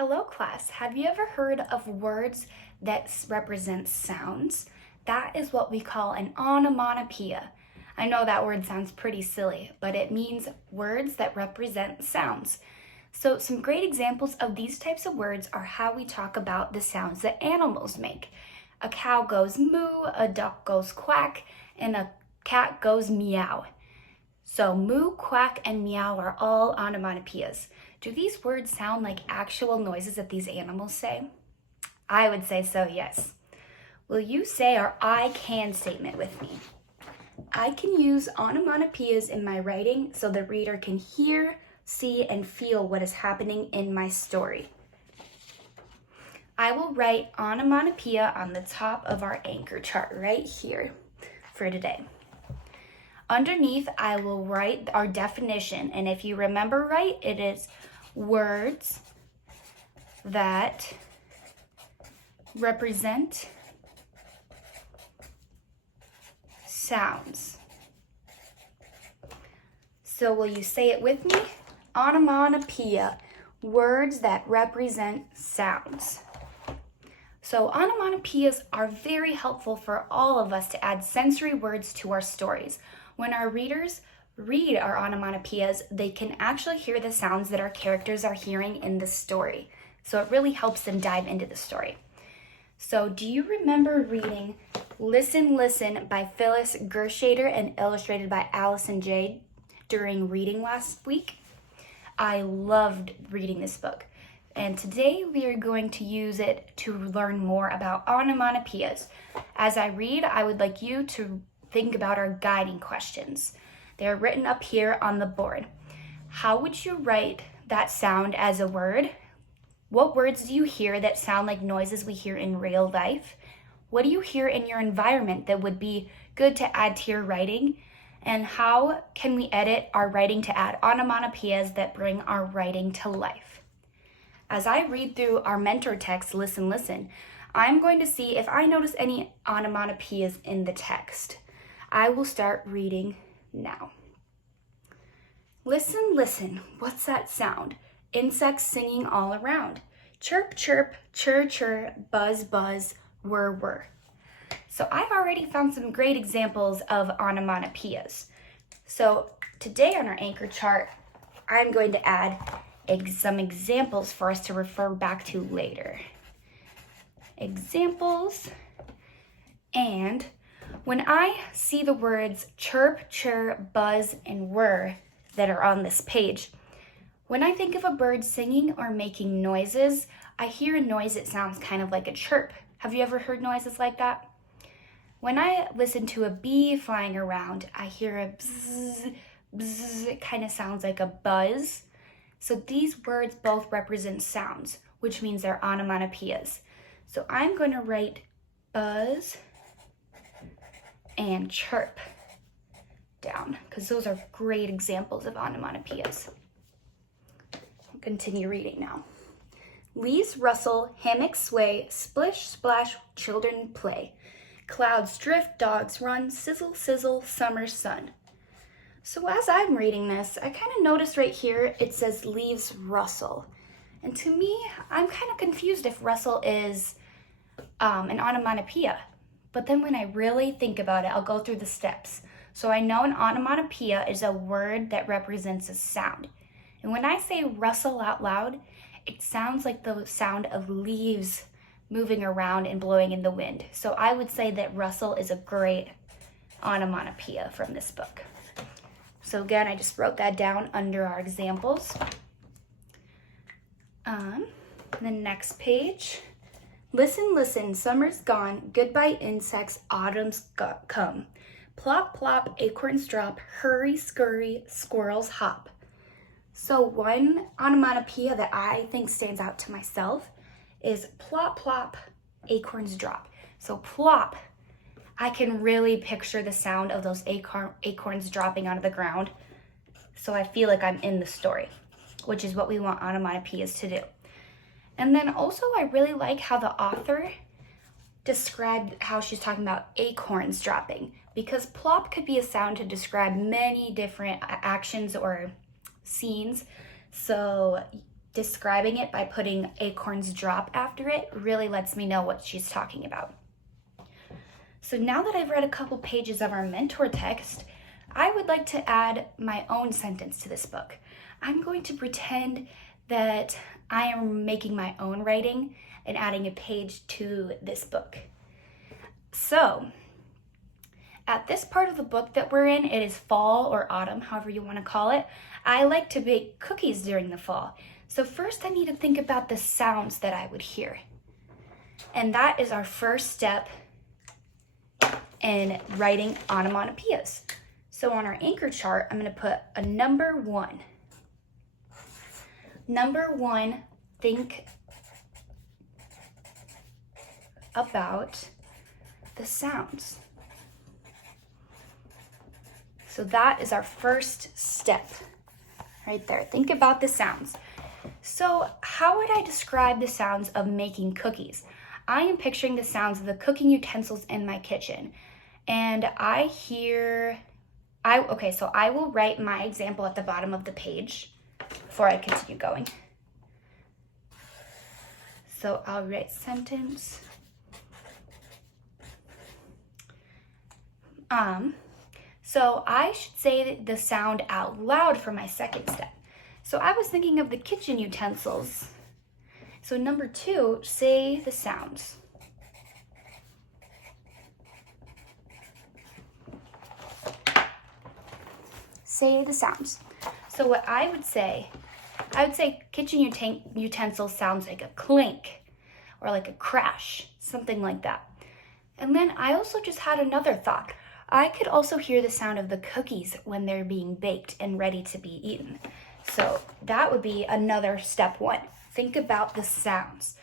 Hello class, have you ever heard of words that represent sounds? That is what we call an onomatopoeia. I know that word sounds pretty silly, but it means words that represent sounds. So some great examples of these types of words are how we talk about the sounds that animals make. A cow goes moo, a duck goes quack, and a cat goes meow. So moo, quack, and meow are all onomatopoeias. Do these words sound like actual noises that these animals say? I would say so, yes. Will you say our I can statement with me? I can use onomatopoeias in my writing so the reader can hear, see, and feel what is happening in my story. I will write onomatopoeia on the top of our anchor chart right here for today. Underneath, I will write our definition, and if you remember right, it is words that represent sounds. So will you say it with me? Onomatopoeia, words that represent sounds. So onomatopoeias are very helpful for all of us to add sensory words to our stories. When our readers read our onomatopoeias, they can actually hear the sounds that our characters are hearing in the story. So it really helps them dive into the story. So do you remember reading Listen, Listen by Phyllis Gershader and illustrated by Allison Jade during reading last week? I loved reading this book. And today we are going to use it to learn more about onomatopoeias. As I read, I would like you to think about our guiding questions. They're written up here on the board. How would you write that sound as a word? What words do you hear that sound like noises we hear in real life? What do you hear in your environment that would be good to add to your writing? And how can we edit our writing to add onomatopoeias that bring our writing to life? As I read through our mentor text, Listen, Listen, I'm going to see if I notice any onomatopoeias in the text. I will start reading now. Listen, listen, what's that sound? Insects singing all around. Chirp, chirp, chirr, chirr, buzz, buzz, whir, whir. So I've already found some great examples of onomatopoeias. So today on our anchor chart, I'm going to add some examples for us to refer back to later. Examples, and when I see the words chirp, chirr, buzz, and whir that are on this page, when I think of a bird singing or making noises, I hear a noise that sounds kind of like a chirp. Have you ever heard noises like that? When I listen to a bee flying around, I hear a bzzz, bzzz. It kind of sounds like a buzz. So these words both represent sounds, which means they're onomatopoeias. So I'm going to write buzz and chirp down because those are great examples of onomatopoeias. I'll continue reading now. Leaves rustle, hammocks sway, splish, splash, children play. Clouds drift, dogs run, sizzle, sizzle, summer sun. So as I'm reading this, I kind of noticed right here it says leaves rustle. And to me, I'm kind of confused if rustle is an onomatopoeia. But then when I really think about it, I'll go through the steps. So I know an onomatopoeia is a word that represents a sound. And when I say rustle out loud, it sounds like the sound of leaves moving around and blowing in the wind. So I would say that rustle is a great onomatopoeia from this book. So again, I just wrote that down under our examples. The next page. Listen, listen, summer's gone, goodbye insects, autumn's come. Plop, plop, acorns drop, hurry, scurry, squirrels hop. So one onomatopoeia that I think stands out to myself is plop, plop, acorns drop. So plop, I can really picture the sound of those acorns dropping onto the ground. So I feel like I'm in the story, which is what we want onomatopoeias to do. And then also I really like how the author described how she's talking about acorns dropping, because plop could be a sound to describe many different actions or scenes. So describing it by putting acorns drop after it really lets me know what she's talking about. So now that I've read a couple pages of our mentor text, I would like to add my own sentence to this book. I'm going to pretend that I am making my own writing and adding a page to this book. So, at this part of the book that we're in, it is fall or autumn, however you want to call it. I like to bake cookies during the fall. So first I need to think about the sounds that I would hear. And that is our first step in writing onomatopoeias. So on our anchor chart, I'm going to put a number 1. Number 1, think about the sounds. So that is our first step right there. Think about the sounds. So how would I describe the sounds of making cookies? I am picturing the sounds of the cooking utensils in my kitchen. And I hear, so I will write my example at the bottom of the page before I continue going. So I'll write sentence. So I should say the sound out loud for my second step. So I was thinking of the kitchen utensils. So number 2, say the sounds. Say the sounds. So what I would say kitchen utensil sounds like a clink or like a crash, something like that. And then I also just had another thought. I could also hear the sound of the cookies when they're being baked and ready to be eaten. So that would be another step 1. Think about the sounds.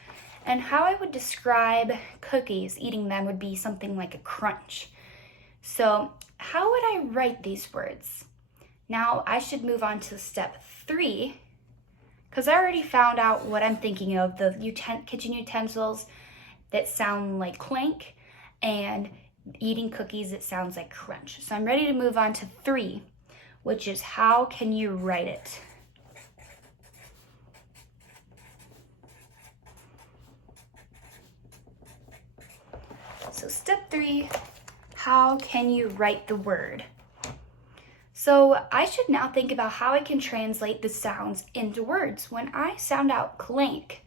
And how I would describe cookies, eating them, would be something like a crunch. So how would I write these words? Now I should move on to step 3, because I already found out what I'm thinking of, the kitchen utensils that sound like clank, and eating cookies that sounds like crunch. So I'm ready to move on to 3, which is how can you write it? So step 3, how can you write the word? So I should now think about how I can translate the sounds into words. When I sound out clank,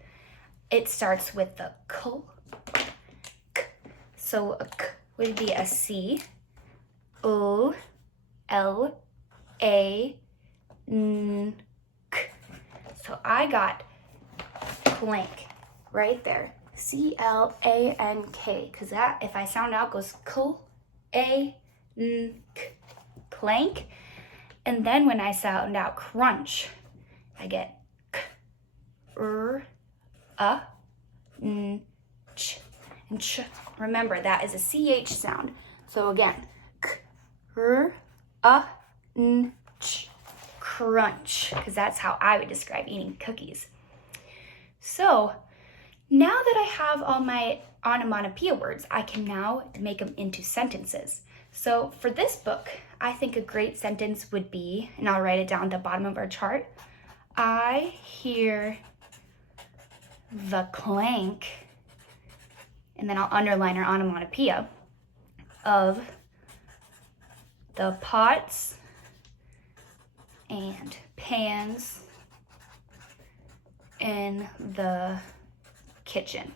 it starts with the k. So a k would be a C, O, L, A, N, K. So I got clank right there. C-L-A-N-K, because that, if I sound out, goes K-A-N-K, clank. And then when I sound out crunch, I get K-R-A-N-Ch. And ch, remember, that is a CH sound. So again, K-R-A-N-Ch, crunch, because that's how I would describe eating cookies. So now that I have all my onomatopoeia words, I can now make them into sentences. So for this book, I think a great sentence would be, and I'll write it down at the bottom of our chart, I hear the clank, and then I'll underline our onomatopoeia, of the pots and pans in the kitchen.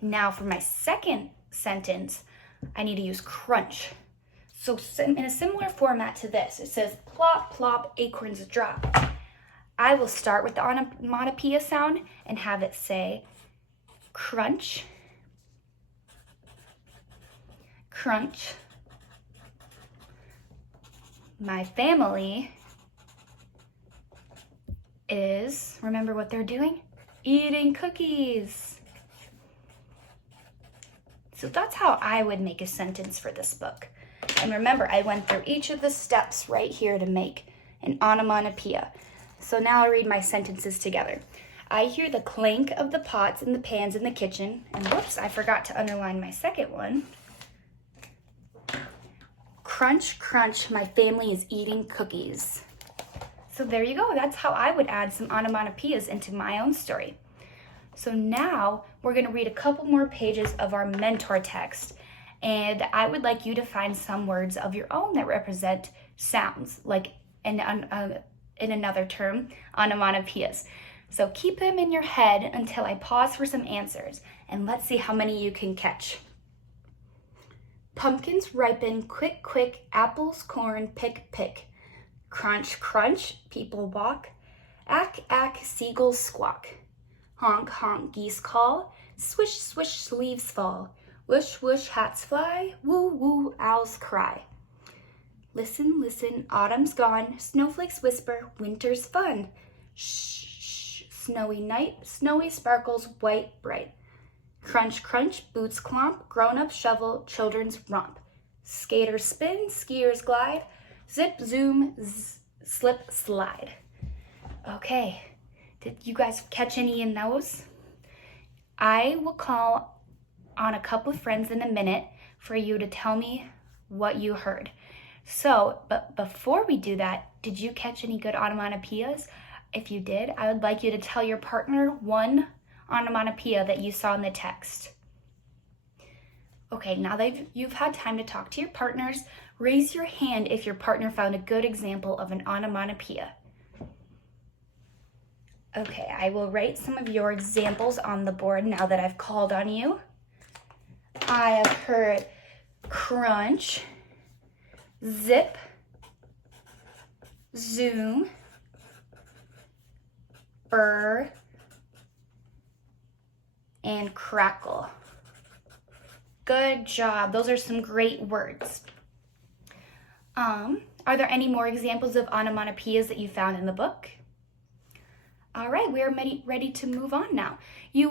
Now for my second sentence, I need to use crunch. So in a similar format to this, it says plop, plop, acorns drop. I will start with the onomatopoeia sound and have it say crunch, crunch. My family is, remember what they're doing? Eating cookies. So that's how I would make a sentence for this book. And remember, I went through each of the steps right here to make an onomatopoeia. So now I'll read my sentences together. I hear the clank of the pots and the pans in the kitchen. And whoops, I forgot to underline my second one. Crunch, crunch, my family is eating cookies. So there you go. That's how I would add some onomatopoeias into my own story. So now we're going to read a couple more pages of our mentor text. And I would like you to find some words of your own that represent sounds, like in another term, onomatopoeias. So keep them in your head until I pause for some answers, and let's see how many you can catch. Pumpkins ripen quick, quick, apples, corn, pick, pick. Crunch, crunch, people walk. Ack, ack, seagulls squawk. Honk, honk, geese call. Swish, swish, leaves fall. Whoosh, whoosh, hats fly. Woo, woo, owls cry. Listen, listen, autumn's gone. Snowflakes whisper, winter's fun. Shh, shh, snowy night, snowy sparkles, white, bright. Crunch, crunch, boots clomp, grown-ups shovel, children's romp. Skaters spin, skiers glide. Zip, zoom, slip, slide. Okay, did you guys catch any in those? I will call on a couple of friends in a minute for you to tell me what you heard. So, but before we do that, did you catch any good onomatopoeias? If you did, I would like you to tell your partner one onomatopoeia that you saw in the text. Okay, now that you've had time to talk to your partners, raise your hand if your partner found a good example of an onomatopoeia. Okay, I will write some of your examples on the board now that I've called on you. I have heard crunch, zip, zoom, burr, and crackle. Good job. Those are some great words. Are there any more examples of onomatopoeias that you found in the book? All right, we are ready to move on now. You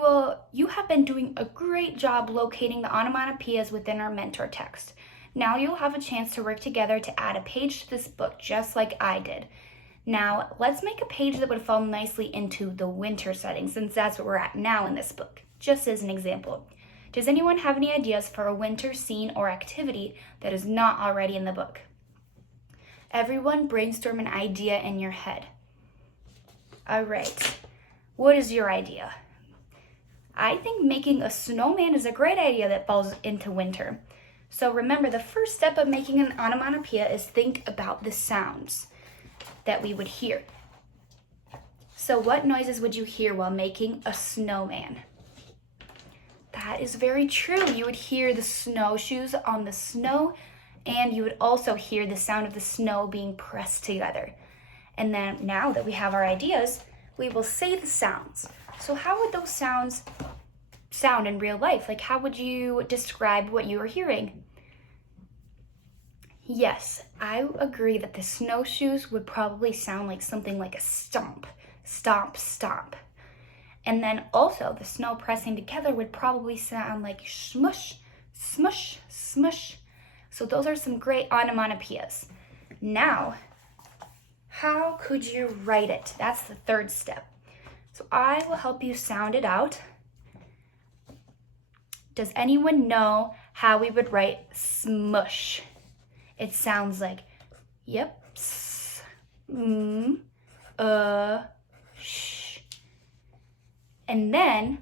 have been doing a great job locating the onomatopoeias within our mentor text. Now you'll have a chance to work together to add a page to this book, just like I did. Now, let's make a page that would fall nicely into the winter setting, since that's what we're at now in this book, just as an example. Does anyone have any ideas for a winter scene or activity that is not already in the book? Everyone brainstorm an idea in your head. All right, what is your idea? I think making a snowman is a great idea that falls into winter. So remember, the first step of making an onomatopoeia is think about the sounds that we would hear. So what noises would you hear while making a snowman? That is very true. You would hear the snowshoes on the snow, and you would also hear the sound of the snow being pressed together. And then now that we have our ideas, we will say the sounds. So how would those sounds sound in real life? Like, how would you describe what you were hearing? Yes, I agree that the snowshoes would probably sound like something like a stomp, stomp, stomp. And then also the snow pressing together would probably sound like smush, smush, smush. So those are some great onomatopoeias. Now, how could you write it? That's the third step. So I will help you sound it out. Does anyone know how we would write smush? It sounds like, yep, s, sh. And then,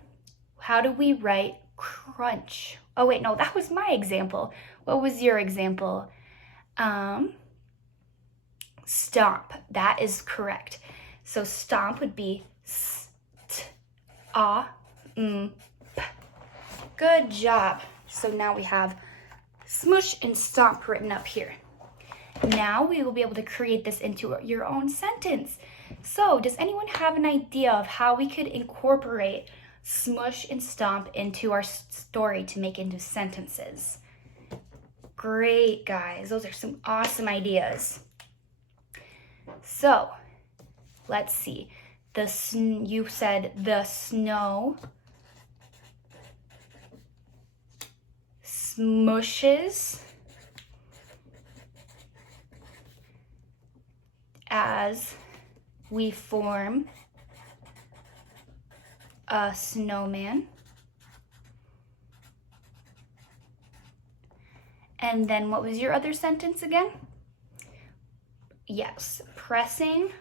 how do we write crunch? Oh wait, no, that was my example. What was your example? Stomp. That is correct. So stomp would be st, a, p. Good job. So now we have smush and stomp written up here. Now we will be able to create this into your own sentence. So does anyone have an idea of how we could incorporate smush and stomp into our story to make into sentences? Great, guys. Those are some awesome ideas. So let's see. You said the snow smushes as we form a snowman. And then what was your other sentence again? Yes, pressing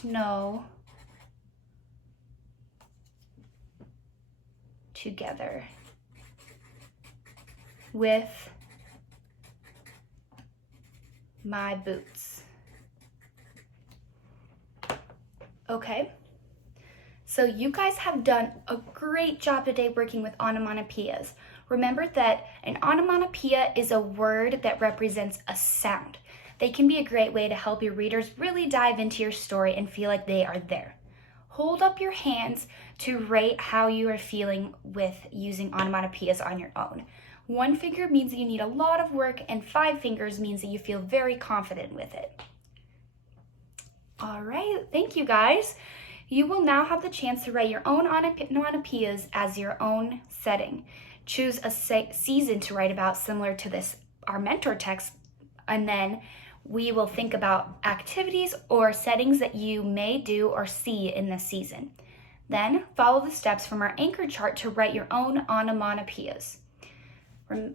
snow together with my boots. Okay, so you guys have done a great job today working with onomatopoeias. Remember that an onomatopoeia is a word that represents a sound. They can be a great way to help your readers really dive into your story and feel like they are there. Hold up your hands to rate how you are feeling with using onomatopoeias on your own. 1 finger means that you need a lot of work, and 5 fingers means that you feel very confident with it. All right, thank you guys. You will now have the chance to write your own onomatopoeias as your own setting. Choose a season to write about similar to this, our mentor text, and then we will think about activities or settings that you may do or see in this season. Then follow the steps from our anchor chart to write your own onomatopoeias.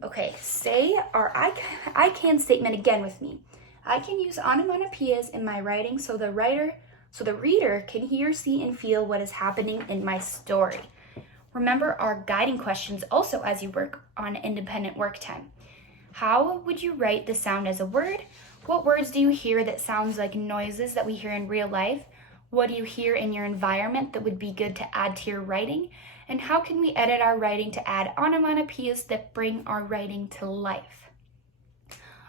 Okay, say our I can statement again with me. I can use onomatopoeias in my writing so the reader can hear, see, and feel what is happening in my story. Remember our guiding questions also as you work on independent work time. How would you write the sound as a word? What words do you hear that sounds like noises that we hear in real life? What do you hear in your environment that would be good to add to your writing? And how can we edit our writing to add onomatopoeias that bring our writing to life?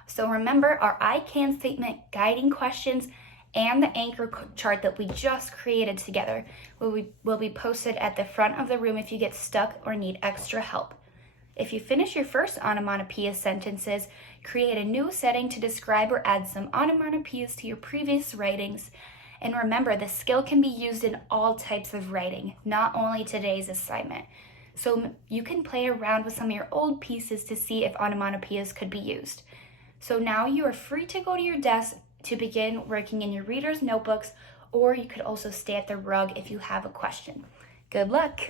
So remember our I can statement, guiding questions, and the anchor chart that we just created together will be posted at the front of the room if you get stuck or need extra help. If you finish your first onomatopoeia sentences, create a new setting to describe or add some onomatopoeias to your previous writings. And remember, the skill can be used in all types of writing, not only today's assignment. So you can play around with some of your old pieces to see if onomatopoeias could be used. So now you are free to go to your desk to begin working in your reader's notebooks, or you could also stay at the rug if you have a question. Good luck!